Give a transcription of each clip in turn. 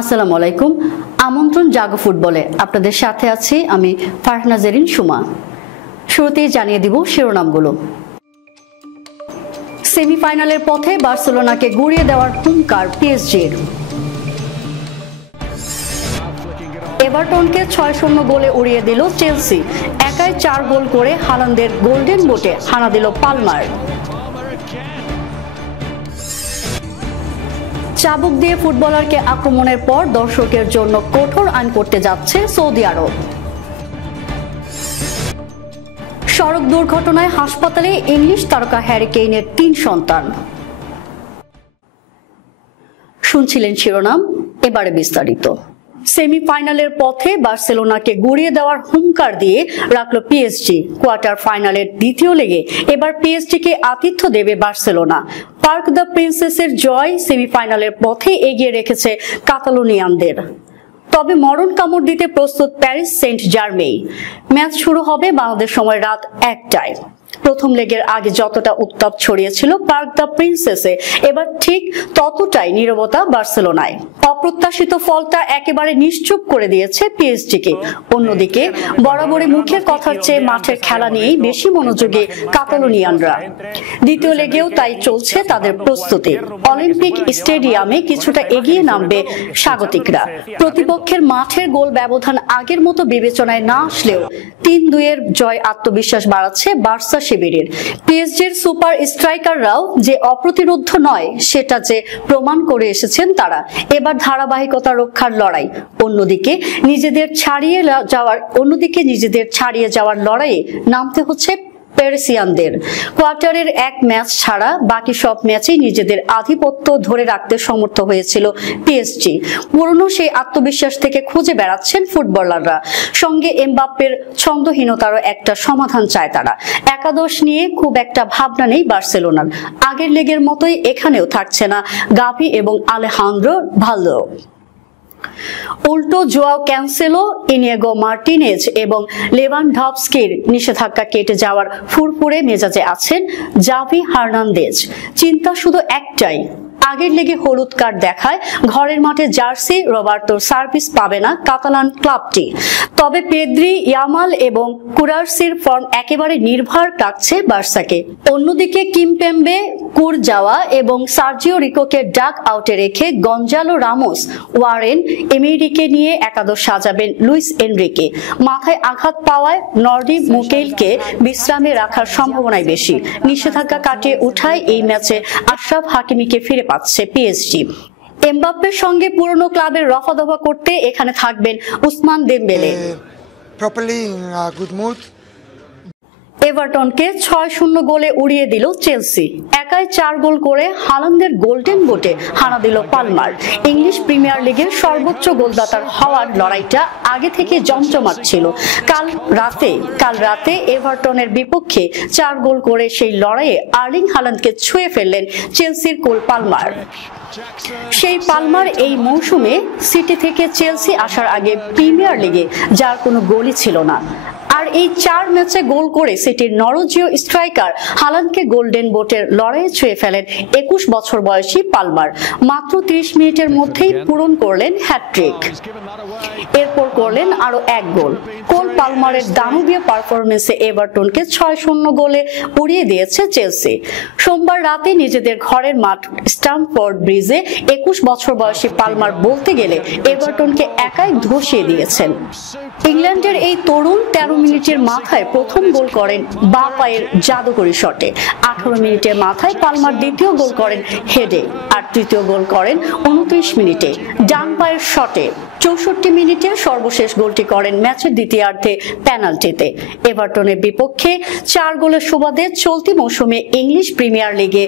আসসালামু আলাইকুম। আমন্ত্রণ জাগো ফুটবলে আপনাদের সাথে আছি আমি ফারহানা জেরিন সুমা। শুরুতেই জানিয়ে দিব শিরোনামগুলো। সেমিফাইনালের পথে বার্সেলোনাকে গুড়িয়ে দেওয়ার হুঙ্কার পিএসজির। এভারটনকে 6-0 গোলে উড়িয়ে দিল চেলসি। একাই 4 গোল করে হালান্ডের গোল্ডেন বুটে হানা দিল পালমার। চাবুক দিয়ে ফুটবলারকে আক্রমণের পর দর্শকের জন্য কঠোর আইন করতে যাচ্ছে সৌদি আরব। সড়ক দুর্ঘটনায় হাসপাতালে ইংলিশ তারকা হ্যারি কেইনের 3 সন্তান। শুনছিলেন শিরোনাম, এবারে বিস্তারিত। সেমিফাইনালের পথে বার্সেলোনাকে গুড়িয়ে দেওয়ার হুঙ্কার দিয়ে রাখল পিএসজি। কোয়ার্টার ফাইনালের দ্বিতীয় লেগে এবার পিএসজিকে আতিথ্য দেবে বার্সেলোনা। পার্ক দ্য প্রিন্সেসের জয় সেমিফাইনালের পথে এগিয়ে রেখেছে কাতালোনিয়ানদের। তবে মরণ কামড় দিতে প্রস্তুত প্যারিস সেন্ট জার্মেই। ম্যাচ শুরু হবে বাংলাদেশ সময় রাত 1টায়। প্রথম লেগের আগে যতটা উত্তাপ ছড়িয়েছিল পার্ক দ্য প্রিন্সেসে, এবার ঠিক ততটাই নীরবতা বার্সেলোনায়। অপ্রত্যাশিত ফলটা একেবারে নিশ্চুপ করে দিয়েছে পিএসজিকে। অন্যদিকে বরাবরই মুখের কথার চেয়ে মাঠের খেলা নিয়েই বেশি মনোযোগী কাতালোনিয়ানরা। দ্বিতীয় লেগেও তাই চলছে তাদের প্রস্তুতি। অলিম্পিক স্টেডিয়ামে কিছুটা এগিয়ে নামবে স্বাগতিকরা। প্রতিপক্ষের মাঠের গোল ব্যবধান আগের মতো বিবেচনায় না আসলেও 3-2 জয় আত্মবিশ্বাস বাড়াচ্ছে বার্সা শিবিরের। পিএসজির সুপার স্ট্রাইকাররাও যে অপ্রতিরোধ্য নয় সেটা যে প্রমাণ করে এসেছেন তারা। এবার ধারাবাহিকতা রক্ষার লড়াই। অন্যদিকে নিজেদের ছাড়িয়ে যাওয়ার লড়াইয়ে নামতে হচ্ছে প্যারিসিয়ানদের। কোয়ার্টারের এক ম্যাচ ছাড়া বাকি সব ম্যাচেই নিজেদের আধিপত্য ধরে রাখতে সমর্থ হয়েছিল পিএসজি। পুরনো সেই আত্মবিশ্বাস থেকে খুঁজে বেড়াচ্ছেন ফুটবলাররা। সঙ্গে এমবাপ্পের ছন্দহীনতারও একটা সমাধান চায় তারা। একাদশ নিয়ে খুব একটা ভাবনা নেই বার্সেলোনার। আগের লেগের মতোই এখানেও থাকছে না গাভি এবং আলেহান্দ্রো ভালদো। উল্টো জোয়াও ক্যান্সেলো, ইনিয়েগো মার্টিনেজ এবং লেভানডভস্কির নিষেধাজ্ঞা কেটে যাওয়ার ফুরফুরে মেজাজে আছেন জাভি হার্নান্দেজ। চিন্তা শুধু একটাই, আগের লেগে হলুদ কার্ড দেখায় ঘরের মাঠে জার্সি রবার্টোর সার্ভিস পাবে না কাতালান ক্লাবটি। তবে পেদ্রি, ইয়ামাল এবং কুরার্সির ফর্ম একেবারে নির্ভর রাখছে বার্সাকে। অন্যদিকে কিমপেম্বে, কুরজাওয়া এবং সার্জিও রিকোকে ডাক আউটে রেখে গঞ্জালো রামোস, ওয়ারেন এমিরিকে নিয়ে একাদশ সাজাবেন লুইস এনরিকে। মাথায় আঘাত পাওয়ায় নর্ডি মুকেইলকে বিশ্রামে রাখার সম্ভাবনাই বেশি। নিষেধাজ্ঞা কাটিয়ে উঠায় এই ম্যাচে আশরাফ হাকিমিকে ফিরে পাচ্ছে পিএসজি। এমবাপ্পের সঙ্গে পুরনো ক্লাবের রফাদফা করতে এখানে থাকবেন উসমান দেমবেলে। এভারটনকে 6-0 গোলে উড়িয়ে দিল চেলসি। একাই 4 গোল করে হালান্ডের গোল্ডেন বুটে হানা দিল পালমার। ইংলিশ প্রিমিয়ার লিগের সর্বোচ্চ গোলদাতার হওয়ার লড়াইটা আগে থেকে জমজমাট ছিল। কাল রাতে এভারটনের বিপক্ষে 4 গোল করে সেই লড়াইয়ে আর্লিং হালান্ডকে ছুঁয়ে ফেললেন চেলসির কোল পালমার। সেই পালমার এই মৌসুমে সিটি থেকে চেলসি আসার আগে প্রিমিয়ার লিগে যার কোনো গোলই ছিল না। আর এই 4 ম্যাচে গোল করে সিটির নরওয়েজীয় স্ট্রাইকার হালান্ডকে গোল্ডেন বুটের লড়াইয়ে ছুঁয়ে ফেলেন 21 বছর বয়সী পালমার। মাত্র 30 মিনিটের মধ্যেই পূরণ করলেন হ্যাটট্রিক। এরপর করলেন আরো 1 গোল। কোল পালমারের দানবীয় পারফরমেন্সে এভারটনকে 6-0 গোলে উড়িয়ে দিয়েছে চেলসি। সোমবার রাতে নিজেদের ঘরের মাঠ স্ট্যামফোর্ড ব্রিজে 21 বছর বয়সী পালমার বলতে গেলে এভারটনকে একাই ধসিয়ে দিয়েছেন। ইংল্যান্ডের এই তরুণ 13 মিনিটের মাথায় প্রথম গোল করেন বাঁ পায়ের জাদুকরী শটে। 18 মিনিটের মাথায় পালমার দ্বিতীয় গোল করেন হেডে, আর তৃতীয় গোল করেন 29 মিনিটে ডান পায়ের শটে। 64 মিনিটে সর্বশেষ গোলটি করেন ম্যাচের দ্বিতীয়ার্ধে পেনাল্টিতে। এভারটনের বিপক্ষে 4 গোলের সুবাদে চলতি মৌসুমে ইংলিশ প্রিমিয়ার লিগে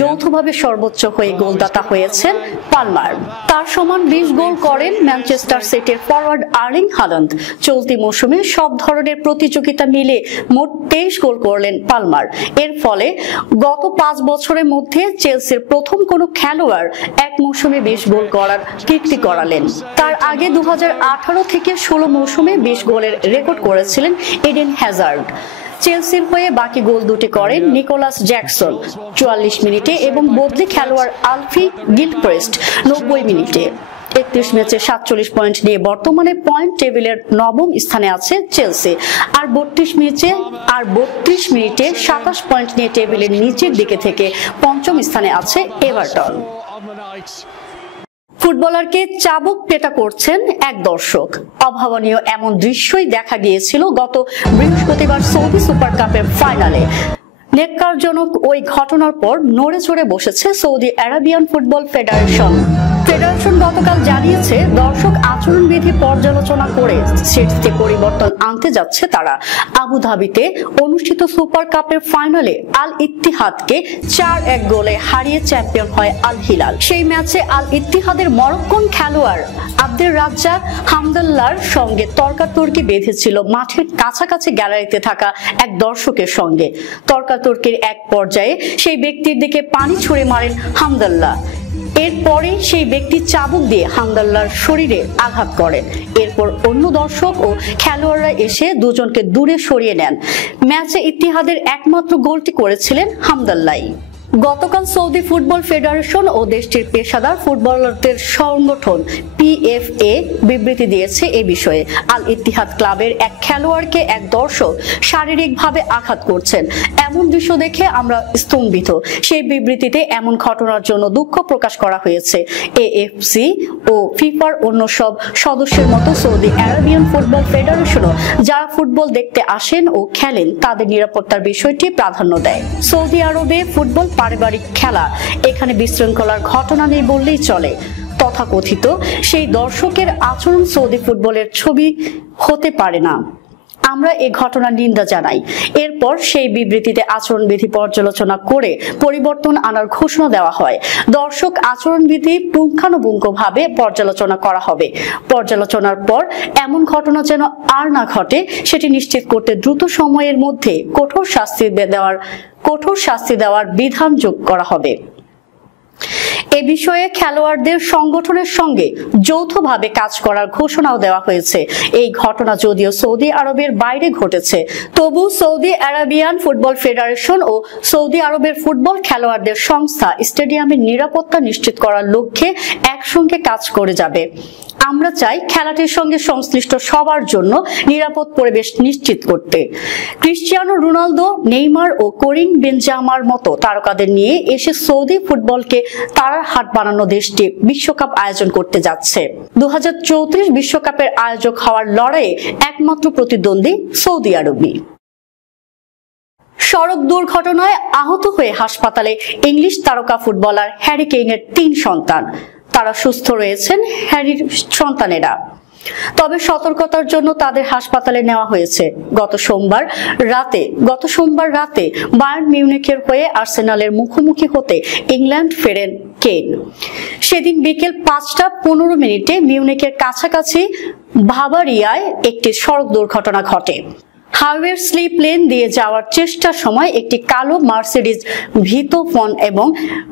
যৌথভাবে সর্বোচ্চ হয়ে গোলদাতা হয়েছেন পালমার। তার সমান 20 গোল করেন ম্যানচেস্টার সিটির ফরওয়ার্ড আর্লিং হালান্ড। চলতি মৌসুমে সব ধরনের প্রতিযোগিতা মিলে মোট 23 গোল করলেন পালমার। এর ফলে গত 5 বছরের মধ্যে চেলসির প্রথম কোনো খেলোয়াড় এক মৌসুমে 20 গোল করার কীর্তি করালেন। তার আগে 2018 থেকে 16 মৌসুমে 20 গোলের রেকর্ড করেছিলেন এডেন হ্যাজার্ড। চেলসির হয়ে বাকি গোল দুটি করেন নিকোলাস জ্যাকসন 44 মিনিটে এবং বদলি খেলোয়াড় আলফি গিলক্রিস্ট 90 মিনিটে। 31 ম্যাচে 47 পয়েন্ট নিয়ে বর্তমানে পয়েন্ট টেবিলের নবম স্থানে আছে চেলসি। আর 32 মিনিটে 27 পয়েন্ট নিয়ে টেবিলের নিচের দিকে থেকে পঞ্চম স্থানে আছে এভারটন। ফুটবলারকে চাবুক পেটা করছেন এক দর্শক। অভাবনীয় এমন দৃশ্যই দেখা গিয়েছিল গত বৃহস্পতিবার সৌদি সুপার কাপের ফাইনালে। নেক্কারজনক ওই ঘটনার পর নড়ে চড়ে বসেছে সৌদি আরবিয়ান ফুটবল ফেডারেশন। গতকাল জানিয়েছে দর্শক আচরণবিধি পর্যালোচনা করে সেটিতে পরিবর্তন আনতে যাচ্ছে তারা। আবুধাবিতে অনুষ্ঠিত সুপার কাপের ফাইনালে আল ইত্তিহাদকে 4-1 গোলে হারিয়ে চ্যাম্পিয়ন হয় আল হিলাল। সেই ম্যাচে আল ইত্তিহাদের মরক্কোন খেলোয়াড় আব্দুর রাজ্জাক হামদাল্লাহর সঙ্গে তর্কাতর্কি বেঁধেছিল মাঠের কাছাকাছি গ্যালারিতে থাকা এক দর্শকের সঙ্গে। তর্কাতর্কির এক পর্যায়ে সেই ব্যক্তির দিকে পানি ছুঁড়ে মারেন হামদাল্লাহ। এরপরে সেই ব্যক্তি চাবুক দিয়ে হামদাল্লাহর শরীরে আঘাত করেন। এরপর অন্য দর্শক ও খেলোয়াড়রা এসে দুজনকে দূরে সরিয়ে নেন। ম্যাচে ইত্তিহাদের একমাত্র গোলটি করেছিলেন হামদাল্লাহ। গতকাল সৌদি ফুটবল ফেডারেশন ও দেশটির পেশাদার ফুটবলারদের সংগঠন PFA বিবৃতি দিয়েছে এ বিষয়ে। আল ইত্তিহাদ ক্লাবের এক খেলোয়াড়কে এক দর্শক শারীরিকভাবে আঘাত করছেন, এমন দৃশ্য দেখে আমরা স্তম্ভিত। সেই বিবৃতিতে এমন ঘটনার জন্য দুঃখ প্রকাশ করা হয়েছে। AFC ও ফিফার অন্য সব সদস্যের মতো সৌদি আরবিয়ান ফুটবল ফেডারেশনও যারা ফুটবল দেখতে আসেন ও খেলেন তাদের নিরাপত্তার বিষয়টি প্রাধান্য দেয়। সৌদি আরবে ফুটবল পারিবারিক খেলা, এখানে বিশৃঙ্খলার ঘটনা নেই বললেই চলে। তথাকথিত সেই দর্শকের আচরণ সৌদি ফুটবলের ছবি হতে পারে না। আমরা এই ঘটনার নিন্দা জানাই। এরপর সেই বিবৃতিতে আচরণবিধি পর্যালোচনা করে পরিবর্তন আনার ঘোষণা দেওয়া হয়। দর্শক আচরণবিধি পুঙ্খানুপুঙ্খভাবে পর্যালোচনা করা হবে। পর্যালোচনার পর এমন ঘটনা যেন আর না ঘটে সেটি নিশ্চিত করতে দ্রুত সময়ের মধ্যে কঠোর শাস্তি দেওয়ার বিধান যোগ করা হবে। এ বিষয়ে খেলোয়াড়দের সংগঠনের সঙ্গে যৌথভাবে কাজ করার ঘোষণাও দেওয়া হয়েছে। এই ঘটনা যদিও সৌদি আরবের বাইরে ঘটেছে, তবু সৌদি আরবিয়ান ফুটবল ফেডারেশন ও সৌদি আরবের ফুটবল খেলোয়াড়দের সংস্থা স্টেডিয়ামের নিরাপত্তা নিশ্চিত করার লক্ষ্যে একসঙ্গে কাজ করে যাবে। আমরা চাই খেলাটির সঙ্গে সংশ্লিষ্ট সবার জন্য নিরাপদ পরিবেশ নিশ্চিত করতে। ক্রিস্টিয়ানো রোনালদো, নেইমার ও করিম বেনজেমার মতো তারকাদের নিয়ে এসে সৌদি ফুটবলকে তারার হাট বানানো দেশটি বিশ্বকাপ আয়োজন করতে যাচ্ছে। 2034 বিশ্বকাপের আয়োজক হওয়ার লড়াইয়ে একমাত্র প্রতিদ্বন্দ্বী সৌদি আরবই। সড়ক দুর্ঘটনায় আহত হয়ে হাসপাতালে ইংলিশ তারকা ফুটবলার হ্যারি কেইনের 3 সন্তান। তারা সুস্থ রয়েছেন হ্যারির সন্তানেরা, তবে সতর্কতার জন্য তাদের হাসপাতালে নেওয়া হয়েছে। গত সোমবার রাতে বায়ার্ন মিউনিখের হয়ে আর্সেনালের মুখোমুখি হতে ইংল্যান্ড ফেরেন কেইন। সেদিন বিকেল 5:15 মিউনিখের কাছাকাছি বাভারিয়ায় একটি সড়ক দুর্ঘটনা ঘটে। হাইওয়ের স্লিপ লেন দিয়ে যাওয়ার চেষ্টার সময় একটি কালো মার্সিডিজ ভিতো ফন এবং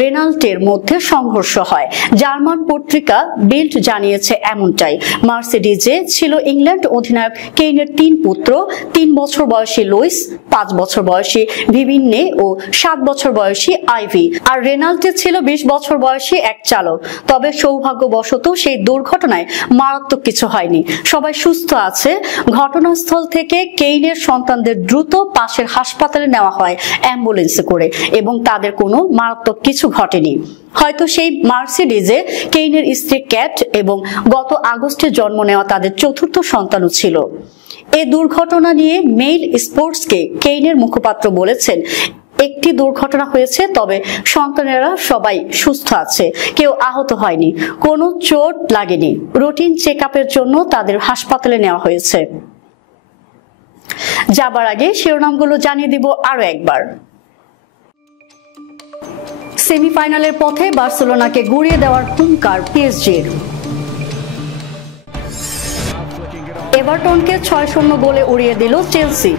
রেনাল্টের মধ্যে সংঘর্ষ হয়। জার্মান পত্রিকা বিল্ড জানিয়েছে এমনটাই। মার্সিডিজে ছিল ইংল্যান্ড অধিনায়ক কেইনের 3 পুত্র, 3 বছর বয়সী লুইস, 5 বছর বয়সী ভিভিন্নে ও 7 বছর বয়সী আইভি। আর রেনাল্টে ছিল 20 বছর বয়সী এক চালক। তবে সৌভাগ্যবশত সেই দুর্ঘটনায় মারাত্মক কিছু হয়নি, সবাই সুস্থ আছে। ঘটনাস্থল থেকে কেইনের সন্তানদের দ্রুত পাশের হাসপাতালে নেওয়া হয় অ্যাম্বুলেন্সে করে এবং তাদের কোনো মারাত্মক কিছু ঘটেনি। হয়তো সেই মার্সিডিজে কেইনের স্ত্রী ক্যাট এবং গত আগস্টে জন্ম নেওয়া তাদের 4র্থ সন্তানও ছিল। এই দুর্ঘটনা নিয়ে মেইল স্পোর্টসকে কেইনের মুখপাত্র বলেছেন, একটি দুর্ঘটনা হয়েছে, তবে সন্তানেরা সবাই সুস্থ আছে, কেউ আহত হয়নি, কোনো চোট লাগেনি। রুটিন চেকআপের জন্য তাদের হাসপাতালে নেওয়া হয়েছে। যাবার আগে শিরোনামগুলো জানিয়ে দিব আরো একবার। সেমিফাইনালের পথে বার্সেলোনাকে গুড়িয়ে দেওয়ার হুঙ্কার পিএসজির। এভারটনকে 6-0 গোলে উড়িয়ে দিল চেলসি।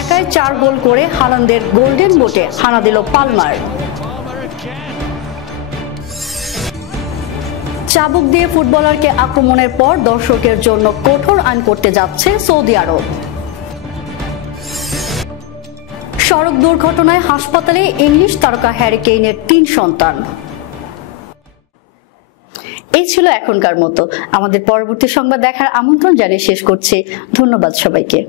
একাই 4 গোল করে হালান্ডের গোল্ডেন বুটে হানা দিল পালমার। চাবুক দিয়ে ফুটবলারকে আক্রমণের পর দর্শকের জন্য কঠোর আইন করতে যাচ্ছে সৌদি আরব। সড়ক দুর্ঘটনায় হাসপাতালে ইংলিশ তারকা হ্যারি কেইনের 3 সন্তান। এই ছিল এখনকার মতো। আমাদের পরবর্তী সংবাদ দেখার আমন্ত্রণ জানিয়ে শেষ করছি। ধন্যবাদ সবাইকে।